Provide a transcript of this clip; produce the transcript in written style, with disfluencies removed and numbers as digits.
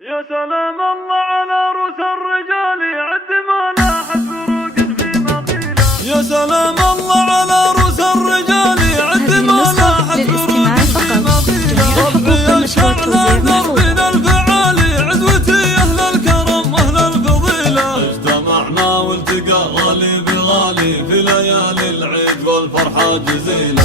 يا سلام الله على روس الرجال يعد ما لاحت فروق فيما قيل. يا سلام الله على روس الرجال يعد ما لاحت فروق فيما قيل. ربي يشفعنا دربنا الفعالي عزوتي اهل الكرم واهل الفضيله. اجتمعنا والتقى غالي بغالي في ليالي العيد والفرحه جزيله.